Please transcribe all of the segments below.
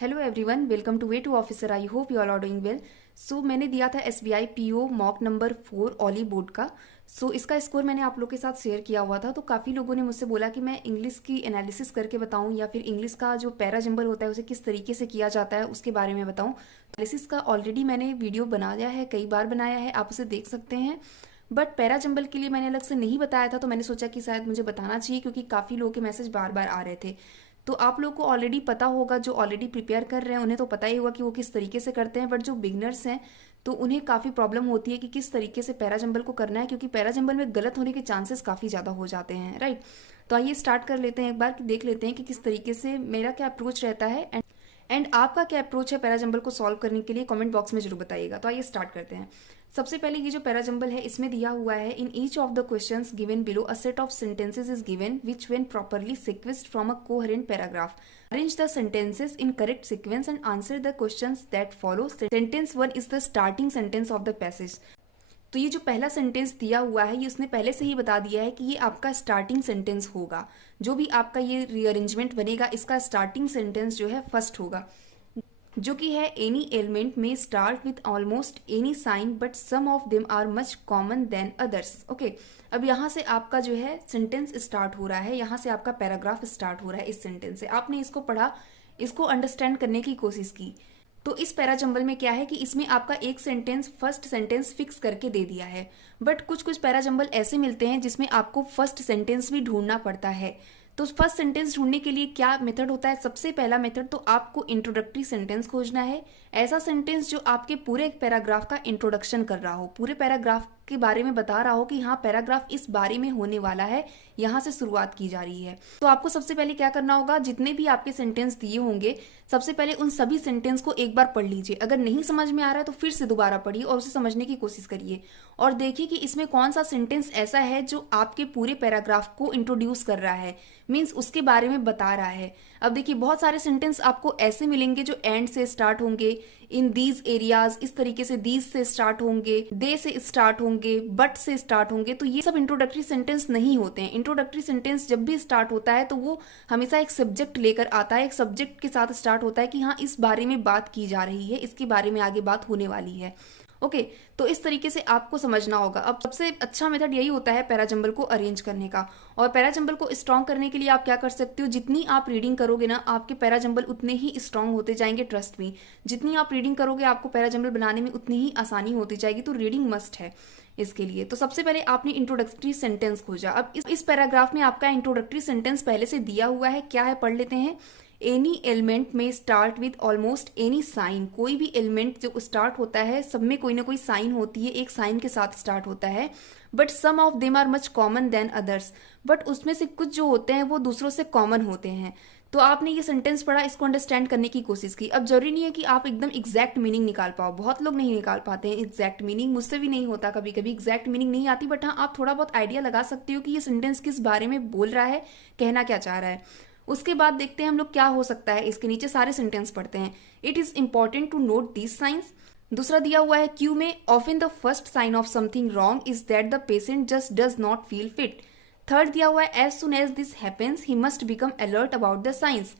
Hello everyone, welcome to way to officer. I hope you all are doing well. So मैंने दिया था SBI PO mock number 4 olive board का। So इसका score मैंने आप लोग के साथ शेयर किया हुआ था। तो काफ़ी लोगों ने मुझसे बोला कि मैं इंग्लिश की एनालिसिस करके बताऊं या फिर इंग्लिश का जो पैराजंबल होता है उसे किस तरीके से किया जाता है उसके बारे में बताऊं। एनालिसिस का ऑलरेडी मैंने वीडियो बनाया है, कई बार बनाया है, आप उसे देख सकते हैं। बट पैराजंबल के लिए मैंने अलग से नहीं बताया था, तो मैंने सोचा कि शायद मुझे बताना चाहिए क्योंकि काफ़ी लोगों के मैसेज बार बार आ रहे थे। तो आप लोगों को ऑलरेडी पता होगा, जो ऑलरेडी प्रिपेयर कर रहे हैं उन्हें तो पता ही होगा कि वो किस तरीके से करते हैं। बट जो बिगनर्स हैं तो उन्हें काफ़ी प्रॉब्लम होती है कि किस तरीके से पैराजंबल को करना है, क्योंकि पैराजंबल में गलत होने के चांसेस काफ़ी ज़्यादा हो जाते हैं, राइट। तो आइए स्टार्ट कर लेते हैं एक बार कि देख लेते हैं कि किस तरीके से मेरा क्या अप्रोच रहता है एंड आपका क्या अप्रोच है पैराजंबल को सॉल्व करने के लिए। कमेंट बॉक्स में जरूर बताइएगा। तो आइए स्टार्ट करते हैं। सबसे पहले ये जो पैराजंबल है इसमें दिया हुआ है, in each of the questions given below a set of sentences is given which when properly sequenced from a coherent paragraph arrange the sentences in correct sequence and answer the questions that follow. Sentence 1 is the starting sentence of the passage. तो ये जो पहला sentence दिया हुआ है ये उसने पहले से ही बता दिया है कि ये आपका स्टार्टिंग सेंटेंस होगा। जो भी आपका ये रीअरेंजमेंट बनेगा इसका स्टार्टिंग सेंटेंस जो है फर्स्ट होगा, जो कि है एनी एलिमेंट में start with almost any sign but some of them are much common than others. Okay, अब यहाँ से आपका जो है सेंटेंस स्टार्ट हो रहा है, यहाँ से आपका पैराग्राफ स्टार्ट हो रहा है। इस सेंटेंस से आपने इसको पढ़ा, इसको अंडरस्टैंड करने की कोशिश की। तो इस पैराजंबल में क्या है कि इसमें आपका एक सेंटेंस फर्स्ट सेंटेंस फिक्स करके दे दिया है। बट कुछ कुछ पैराजंबल ऐसे मिलते हैं जिसमें आपको फर्स्ट सेंटेंस भी ढूंढना पड़ता है। तो फर्स्ट सेंटेंस ढूंढने के लिए क्या मेथड होता है? सबसे पहला मेथड तो आपको इंट्रोडक्टरी सेंटेंस खोजना है। ऐसा सेंटेंस जो आपके पूरे पैराग्राफ का इंट्रोडक्शन कर रहा हो, पूरे पैराग्राफ के बारे में बता रहा हो कि हाँ पैराग्राफ इस बारे में होने वाला है, यहाँ से शुरुआत की जा रही है। तो आपको सबसे पहले क्या करना होगा, जितने भी आपके सेंटेंस दिए होंगे सबसे पहले उन सभी सेंटेंस को एक बार पढ़ लीजिए। अगर नहीं समझ में आ रहा है तो फिर से दोबारा पढ़िए और उसे समझने की कोशिश करिए और देखिए कि इसमें कौन सा सेंटेंस ऐसा है जो आपके पूरे पैराग्राफ को इंट्रोड्यूस कर रहा है, मीन्स उसके बारे में बता रहा है। अब देखिए बहुत सारे सेंटेंस आपको ऐसे मिलेंगे जो एंड से स्टार्ट होंगे, इन दीज एरियाज, इस तरीके से दीज से स्टार्ट होंगे, दे से स्टार्ट होंगे, बट से स्टार्ट होंगे। तो ये सब इंट्रोडक्टरी सेंटेंस नहीं होते हैं। इंट्रोडक्टरी सेंटेंस जब भी स्टार्ट होता है तो वो हमेशा एक सब्जेक्ट लेकर आता है, एक सब्जेक्ट के साथ स्टार्ट होता है कि हाँ इस बारे में बात की जा रही है, इसके बारे में आगे बात होने वाली है। ओके, तो इस तरीके से आपको समझना होगा। अब सबसे अच्छा मेथड यही होता है पैराजंबल को अरेंज करने का। और पैराजंबल को स्ट्रॉन्ग करने के लिए आप क्या कर सकते हो, जितनी आप रीडिंग करोगे ना आपके पैराजंबल उतने ही स्ट्रॉन्ग होते जाएंगे। ट्रस्ट मी, जितनी आप रीडिंग करोगे आपको पैराजंबल बनाने में उतनी ही आसानी होती जाएगी। तो रीडिंग मस्ट है इसके लिए। तो सबसे पहले आपने इंट्रोडक्टरी सेंटेंस खोजा। अब इस पैराग्राफ में आपका इंट्रोडक्टरी सेंटेंस पहले से दिया हुआ है, क्या है पढ़ लेते हैं। एनी एलिमेंट में start with almost any sign. कोई भी एलिमेंट जो स्टार्ट होता है सब में कोई ना कोई साइन होती है, एक साइन के साथ स्टार्ट होता है। But some of them are much common than others. But उसमें से कुछ जो होते हैं वो दूसरों से कॉमन होते हैं। तो आपने ये सेंटेंस पढ़ा, इसको अंडरस्टैंड करने की कोशिश की। अब जरूरी नहीं है कि आप एकदम एग्जैक्ट मीनिंग निकाल पाओ, बहुत लोग नहीं निकाल पाते हैं एग्जैक्ट मीनिंग, मुझसे भी नहीं होता, कभी कभी एग्जैक्ट मीनिंग नहीं आती। बट हाँ आप थोड़ा बहुत आइडिया लगा सकते हो कि ये सेंटेंस किस बारे में बोल रहा है, कहना क्या चाह रहा है। उसके बाद देखते हैं हम लोग क्या हो सकता है। इसके नीचे सारे सेंटेंस पढ़ते हैं। It is important to note these signs. दूसरा दिया हुआ है क्यू में, often the first sign of something wrong is that the patient just does not feel fit. Third दिया हुआ है, as soon as this happens he must become alert about the signs.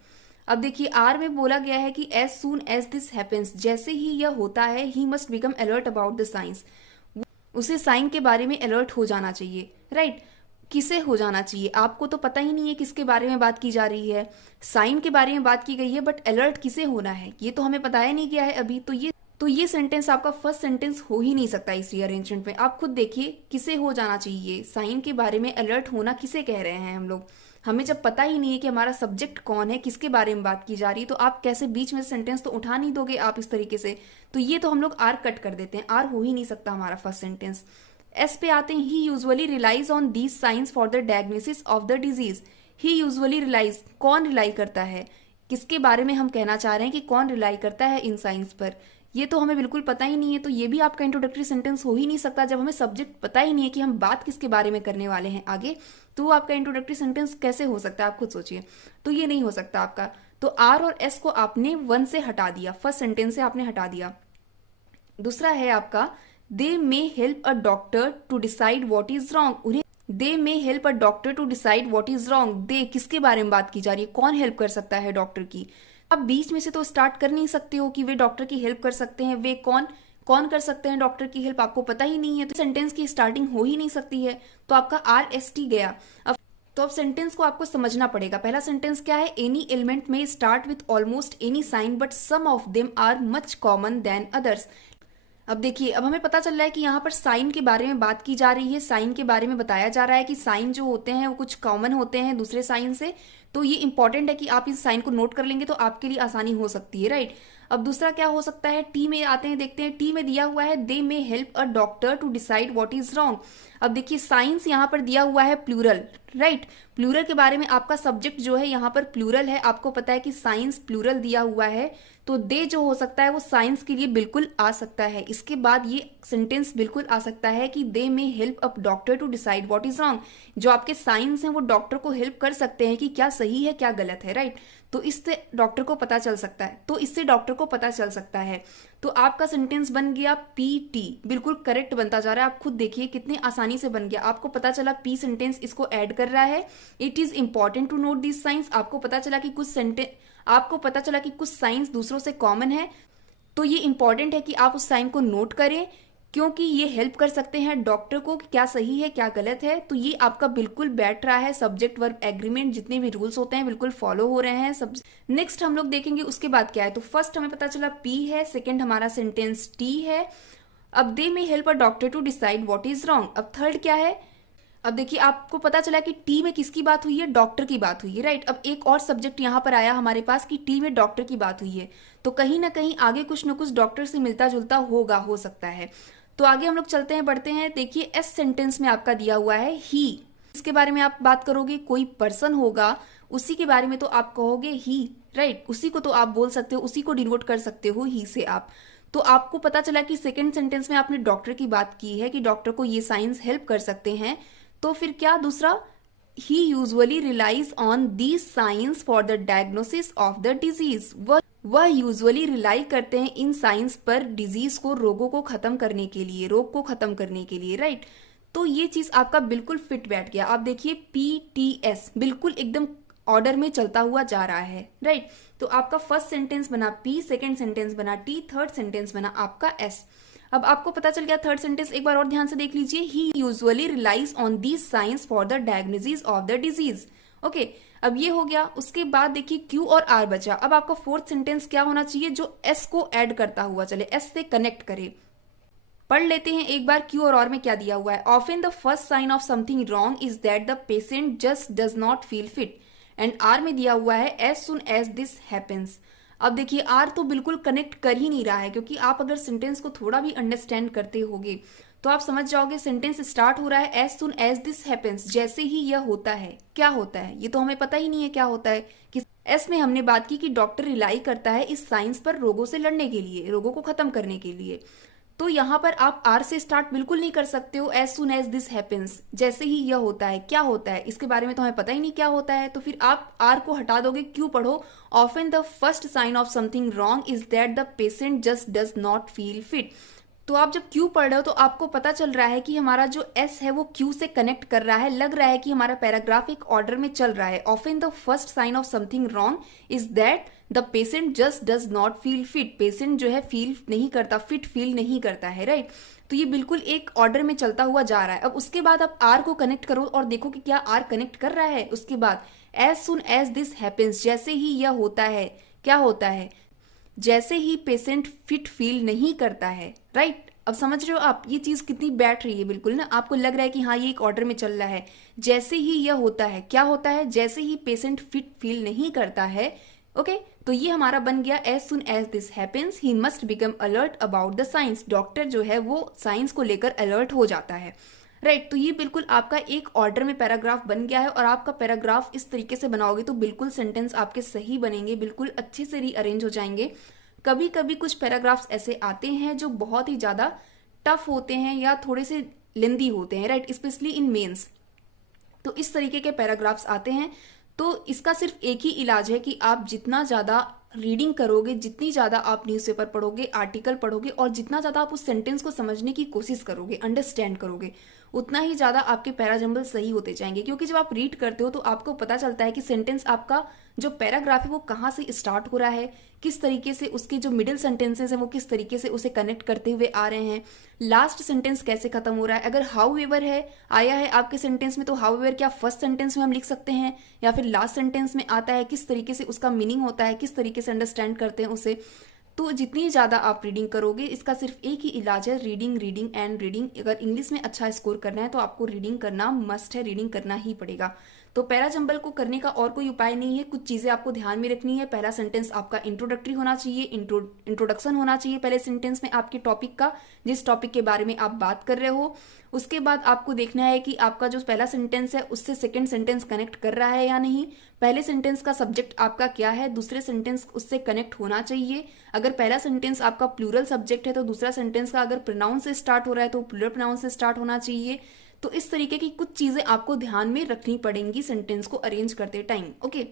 अब देखिए आर में बोला गया है कि as soon as this happens, जैसे ही यह होता है, he must become alert about the science, उसे साइन के बारे में अलर्ट हो जाना चाहिए, राइट। किसे हो जाना चाहिए, आपको तो पता ही नहीं है किसके बारे में बात की जा रही है। साइन के बारे में बात की गई है बट अलर्ट किसे होना है ये तो हमें बताया नहीं गया है अभी। तो ये सेंटेंस आपका फर्स्ट सेंटेंस हो ही नहीं सकता इस रीअरेंजमेंट में। आप खुद देखिए किसे हो जाना चाहिए, साइन के बारे में अलर्ट होना किसे कह रहे हैं हम लोग। हमें जब पता ही नहीं है कि हमारा सब्जेक्ट कौन है, किसके बारे में बात की जा रही है, तो आप कैसे बीच में सेंटेंस तो उठा नहीं दोगे आप इस तरीके से। तो ये तो हम लोग आर कट कर देते हैं, आर हो ही नहीं सकता हमारा फर्स्ट सेंटेंस। एस पे आते हैं, he usually relies on these signs for the diagnosis of the disease. He usually relies, कौन रिलाई करता है, किसके बारे में हम कहना चाह रहे हैं कि कौन रिलाई करता है इन साइंस पर, ये तो हमें बिल्कुल पता ही नहीं है। तो ये भी आपका इंट्रोडक्टरी सेंटेंस हो ही नहीं सकता जब हमें सब्जेक्ट पता ही नहीं है कि हम बात किसके बारे में करने वाले हैं आगे। तो आपका इंट्रोडक्टरी सेंटेंस कैसे हो सकता है, आप खुद सोचिए। तो ये नहीं हो सकता आपका। तो आर और एस को आपने वन से हटा दिया, फर्स्ट सेंटेंस से आपने हटा दिया। दूसरा है आपका, they may help a doctor to decide what is wrong. उन्हें they may help a doctor to decide what is wrong. They किसके बारे में बात की जा रही है, कौन हेल्प कर सकता है डॉक्टर की। आप बीच में से तो स्टार्ट कर नहीं सकते हो कि वे डॉक्टर की हेल्प कर सकते हैं, वे कौन कौन कर सकते हैं डॉक्टर की हेल्प, आपको पता ही नहीं है, तो सेंटेंस की स्टार्टिंग हो ही नहीं सकती है, तो आपका RST गया। अब सेंटेंस को आपको समझना पड़ेगा। पहला सेंटेंस क्या है, एनी एलिमेंट में start with almost any sign but some of them are much common than others. अब देखिए, अब हमें पता चल रहा है कि यहाँ पर साइन के बारे में बात की जा रही है, साइन के बारे में बताया जा रहा है कि साइन जो होते हैं वो कुछ कॉमन होते हैं दूसरे साइन से, तो ये इंपॉर्टेंट है कि आप इस साइन को नोट कर लेंगे तो आपके लिए आसानी हो सकती है, राइट। अब दूसरा क्या हो सकता है, टी में आते हैं, देखते हैं। टी में दिया हुआ है they may help a doctor to decide what is wrong. अब देखिए, साइंस यहाँ पर दिया हुआ है प्लूरल, राइट। प्लूरल के बारे में आपका सब्जेक्ट जो है यहाँ पर प्लूरल है, आपको पता है कि साइंस प्लूरल दिया हुआ है, तो दे जो हो सकता है वो साइंस के लिए बिल्कुल आ सकता है। इसके बाद ये सेंटेंस बिल्कुल आ सकता है कि they may help a doctor to decide what is wrong. जो आपके साइंस हैं वो डॉक्टर को हेल्प कर सकते हैं कि क्या सही है क्या गलत है, राइट। तो इससे डॉक्टर को पता चल सकता है, तो आपका सेंटेंस बन गया PT, बिल्कुल करेक्ट बनता जा रहा है। आप खुद देखिए कितने आसानी से बन गया, आपको पता चला P सेंटेंस इसको ऐड कर रहा है। It is important to note this signs, आपको पता चला कि कुछ साइंस दूसरों से कॉमन है, तो ये इंपॉर्टेंट है कि आप उस साइन को नोट करें, क्योंकि ये हेल्प कर सकते हैं डॉक्टर को कि क्या सही है क्या गलत है। तो ये आपका बिल्कुल बैठ रहा है, सब्जेक्ट वर्ब एग्रीमेंट जितने भी रूल्स होते हैं बिल्कुल फॉलो हो रहे हैं सब। नेक्स्ट हम लोग देखेंगे उसके बाद क्या है। तो फर्स्ट हमें पता चला P है, सेकेंड हमारा सेंटेंस T है। अब they may help a doctor to decide what is wrong. अब थर्ड क्या है, अब देखिए आपको पता चला कि टी में किसकी बात हुई है, डॉक्टर की बात हुई है, राइट। अब एक और सब्जेक्ट यहाँ पर आया हमारे पास कि टी में डॉक्टर की बात हुई है, तो कहीं ना कहीं आगे कुछ ना कुछ डॉक्टर से मिलता जुलता होगा, हो सकता है। तो आगे हम लोग चलते हैं, बढ़ते हैं। देखिए एस सेंटेंस में आपका दिया हुआ है ही, इसके बारे में आप बात करोगे, कोई पर्सन होगा उसी के बारे में तो आप कहोगे ही, राइट। उसी को तो आप बोल सकते हो, उसी को डिनोट कर सकते हो ही से आप। तो आपको पता चला कि सेकेंड सेंटेंस में आपने डॉक्टर की बात की है कि डॉक्टर को ये साइंस हेल्प कर सकते हैं, तो फिर क्या दूसरा, he usually relies on these signs for the diagnosis of the disease. वह यूजुअली रिलाई करते हैं इन साइंस पर डिजीज को, रोगों को खत्म करने के लिए, रोग को खत्म करने के लिए, राइट। तो ये चीज आपका बिल्कुल फिट बैठ गया। आप देखिए PTS बिल्कुल एकदम ऑर्डर में चलता हुआ जा रहा है, राइट। तो आपका फर्स्ट सेंटेंस बना P, सेकेंड सेंटेंस बना T, थर्ड सेंटेंस बना आपका S। अब आपको पता चल गया थर्ड सेंटेंस, एक बार और ध्यान से देख लीजिए, he usually relies on these signs for the diagnosis of the disease. Okay, अब ये हो गया। उसके बाद देखिए Q और R बचा। अब आपका फोर्थ सेंटेंस क्या होना चाहिए, जो S को ऐड करता हुआ चले, S से कनेक्ट करे। पढ़ लेते हैं एक बार Q और R में क्या दिया हुआ है। Often the first sign of something wrong is that the patient just does not feel fit, and R में दिया हुआ है as soon as this happens. अब देखिए R तो बिल्कुल कनेक्ट कर ही नहीं रहा है, क्योंकि आप अगर सेंटेंस को थोड़ा भी अंडरस्टैंड करते होगे तो आप समझ जाओगे सेंटेंस स्टार्ट हो रहा है as soon as this happens, जैसे ही यह होता है। क्या होता है ये तो हमें पता ही नहीं है क्या होता है। कि एस में हमने बात की कि डॉक्टर रिलाई करता है इस साइंस पर रोगों से लड़ने के लिए, रोगों को खत्म करने के लिए। तो यहाँ पर आप आर से स्टार्ट बिल्कुल नहीं कर सकते हो, as soon as this happens, जैसे ही यह होता है। क्या होता है इसके बारे में तो हमें पता ही नहीं क्या होता है, तो फिर आप आर को हटा दोगे। क्यों पढ़ो, often the first sign of something wrong is that the patient just does not feel fit. तो आप जब क्यू पढ़ रहे हो तो आपको पता चल रहा है कि हमारा जो एस है वो क्यू से कनेक्ट कर रहा है, लग रहा है कि हमारा पैराग्राफ एक ऑर्डर में चल रहा है। Often the first sign of something wrong is that the patient just does not feel fit, patient जो है फील नहीं करता, फिट फील नहीं करता है, राइट। तो ये बिल्कुल एक ऑर्डर में चलता हुआ जा रहा है। अब उसके बाद आप आर को कनेक्ट करो और देखो कि क्या आर कनेक्ट कर रहा है। उसके बाद as soon as this happens, जैसे ही यह होता है, क्या होता है, जैसे ही पेशेंट फिट फील नहीं करता है, राइट। अब समझ रहे हो आप ये चीज कितनी बैठ रही है, बिल्कुल ना, आपको लग रहा है कि हाँ ये एक ऑर्डर में चल रहा है। जैसे ही यह होता है, क्या होता है, जैसे ही पेशेंट फिट फील नहीं करता है। ओके, तो ये हमारा बन गया as soon as this happens he must become alert about the signs, doctor जो है वो साइंस को लेकर अलर्ट हो जाता है, राइट। तो ये बिल्कुल आपका एक ऑर्डर में पैराग्राफ बन गया है, और आपका पैराग्राफ इस तरीके से बनाओगे तो बिल्कुल सेंटेंस आपके सही बनेंगे, बिल्कुल अच्छे से रीअरेंज हो जाएंगे। कभी कभी कुछ पैराग्राफ्स ऐसे आते हैं जो बहुत ही ज्यादा टफ होते हैं या थोड़े से लेंदी होते हैं, राइट, स्पेशली इन मेंस। तो इस तरीके के पैराग्राफ्स आते हैं। तो इसका सिर्फ एक ही इलाज है कि आप जितना ज़्यादा रीडिंग करोगे, जितनी ज़्यादा आप न्यूज़पेपर पढ़ोगे, आर्टिकल पढ़ोगे और जितना ज़्यादा आप उस सेंटेंस को समझने की कोशिश करोगे, अंडरस्टैंड करोगे, उतना ही ज़्यादा आपके पैराजंबल सही होते जाएंगे। क्योंकि जब आप रीड करते हो तो आपको पता चलता है कि सेंटेंस आपका जो पैराग्राफ है वो कहाँ से स्टार्ट हो रहा है, किस तरीके से उसके जो मिडिल सेंटेंसेस हैं वो किस तरीके से उसे कनेक्ट करते हुए आ रहे हैं, लास्ट सेंटेंस कैसे खत्म हो रहा है। अगर हाउ एवर है आया है आपके सेंटेंस में तो हाउ एवर क्या फर्स्ट सेंटेंस में हम लिख सकते हैं या फिर लास्ट सेंटेंस में आता है, किस तरीके से उसका मीनिंग होता है, किस तरीके से अंडरस्टैंड करते हैं उसे। तो जितनी ज़्यादा आप रीडिंग करोगे, इसका सिर्फ एक ही इलाज है, रीडिंग रीडिंग एंड रीडिंग। अगर इंग्लिश में अच्छा स्कोर करना है तो आपको रीडिंग करना मस्ट है, रीडिंग करना ही पड़ेगा। तो पैराजंबल को करने का और कोई उपाय नहीं है, कुछ चीज़ें आपको ध्यान में रखनी है। पहला सेंटेंस आपका इंट्रोडक्टरी होना चाहिए, इंट्रोडक्शन होना चाहिए पहले सेंटेंस में आपके टॉपिक का, जिस टॉपिक के बारे में आप बात कर रहे हो। उसके बाद आपको देखना है कि आपका जो पहला सेंटेंस है उससे सेकंड सेंटेंस कनेक्ट कर रहा है या नहीं। पहले सेंटेंस का सब्जेक्ट आपका क्या है, दूसरे सेंटेंस उससे कनेक्ट होना चाहिए। अगर पहला सेंटेंस आपका प्लूरल सब्जेक्ट है तो दूसरा सेंटेंस का अगर प्रोनाउन से स्टार्ट हो रहा है तो प्लूरल प्रोनाउन से स्टार्ट होना चाहिए। तो इस तरीके की कुछ चीज़ें आपको ध्यान में रखनी पड़ेंगी सेंटेंस को अरेंज करते टाइम। ओके,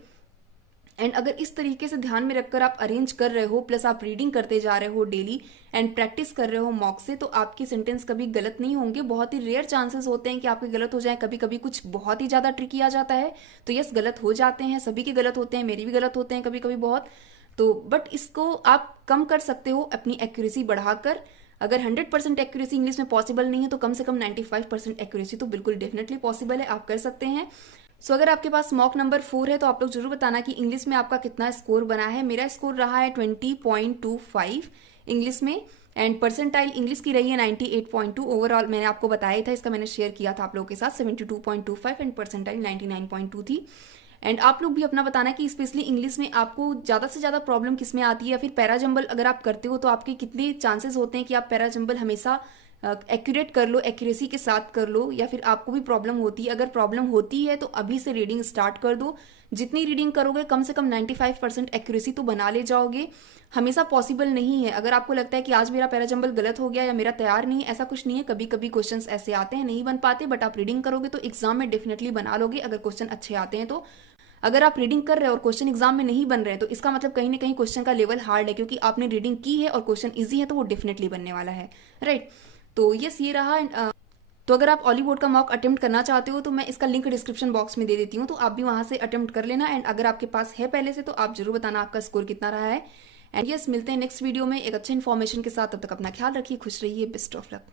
एंड अगर इस तरीके से ध्यान में रखकर आप अरेंज कर रहे हो, प्लस आप रीडिंग करते जा रहे हो डेली एंड प्रैक्टिस कर रहे हो मॉक से, तो आपके सेंटेंस कभी गलत नहीं होंगे। बहुत ही रेयर चांसेस होते हैं कि आपके गलत हो जाए, कभी कभी कुछ बहुत ही ज़्यादा ट्रिकी आ जाता है तो यस गलत हो जाते हैं, सभी के गलत होते हैं, मेरे भी गलत होते हैं कभी कभी बहुत। तो बट इसको आप कम कर सकते हो अपनी एक्यूरेसी बढ़ाकर। अगर 100% एक्यूरेसी इंग्लिश में पॉसिबल नहीं है तो कम से कम 95% एक्यूरेसी तो बिल्कुल डेफिनेटली पॉसिबल है, आप कर सकते हैं। सो अगर आपके पास मॉक नंबर 4 है तो आप लोग जरूर बताना कि इंग्लिश में आपका कितना स्कोर बना है। मेरा स्कोर रहा है 20.25 इंग्लिश में, एंड परसेंटाइल इंग्लिश की रही है 98.2। ओवरऑल मैंने आपको बताया था, इसका मैंने शेयर किया था आप लोगों के साथ, 72.25 एंड परसेंटाइल 99.2 थी। एंड आप लोग भी अपना बताना कि स्पेशली इंग्लिश में आपको ज़्यादा से ज़्यादा प्रॉब्लम किस में आती है, या फिर पैराजंबल अगर आप करते हो तो आपके कितने चांसेस होते हैं कि आप पैराजंबल हमेशा एक्यूरेट कर लो, एक्यूरेसी के साथ कर लो, या फिर आपको भी प्रॉब्लम होती है। अगर प्रॉब्लम होती है तो अभी से रीडिंग स्टार्ट कर दो। जितनी रीडिंग करोगे कम से कम 95% एक्यूरेसी तो बना ले जाओगे। हमेशा पॉसिबल नहीं है, अगर आपको लगता है कि आज मेरा पैराजंबल गलत हो गया या मेरा तैयार नहीं है, ऐसा कुछ नहीं है। कभी कभी क्वेश्चंस ऐसे आते हैं नहीं बन पाते, बट आप रीडिंग करोगे तो एग्जाम में डेफिनेटली बना लोगे अगर क्वेश्चन अच्छे आते हैं तो। अगर आप रीडिंग कर रहे हो और क्वेश्चन एग्जाम में नहीं बन रहे हैं तो इसका मतलब कहीं ना कहीं क्वेश्चन का लेवल हार्ड है, क्योंकि आपने रीडिंग की है और क्वेश्चन इजी है तो वो डेफिनेटली बनने वाला है, राइट। तो यस ये रहा। तो अगर आप ऑली बोर्ड का मॉक अटेम्प्ट करना चाहते हो तो मैं इसका लिंक डिस्क्रिप्शन बॉक्स में दे देती हूँ, तो आप भी वहां से अटेम्प्ट कर लेना। एंड अगर आपके पास है पहले से तो आप जरूर बताना आपका स्कोर कितना रहा है। एंड यस मिलते हैं नेक्स्ट वीडियो में एक अच्छे इन्फॉर्मेशन के साथ, तब तक अपना ख्याल रखिए, खुश रहिए, बेस्ट ऑफ लक।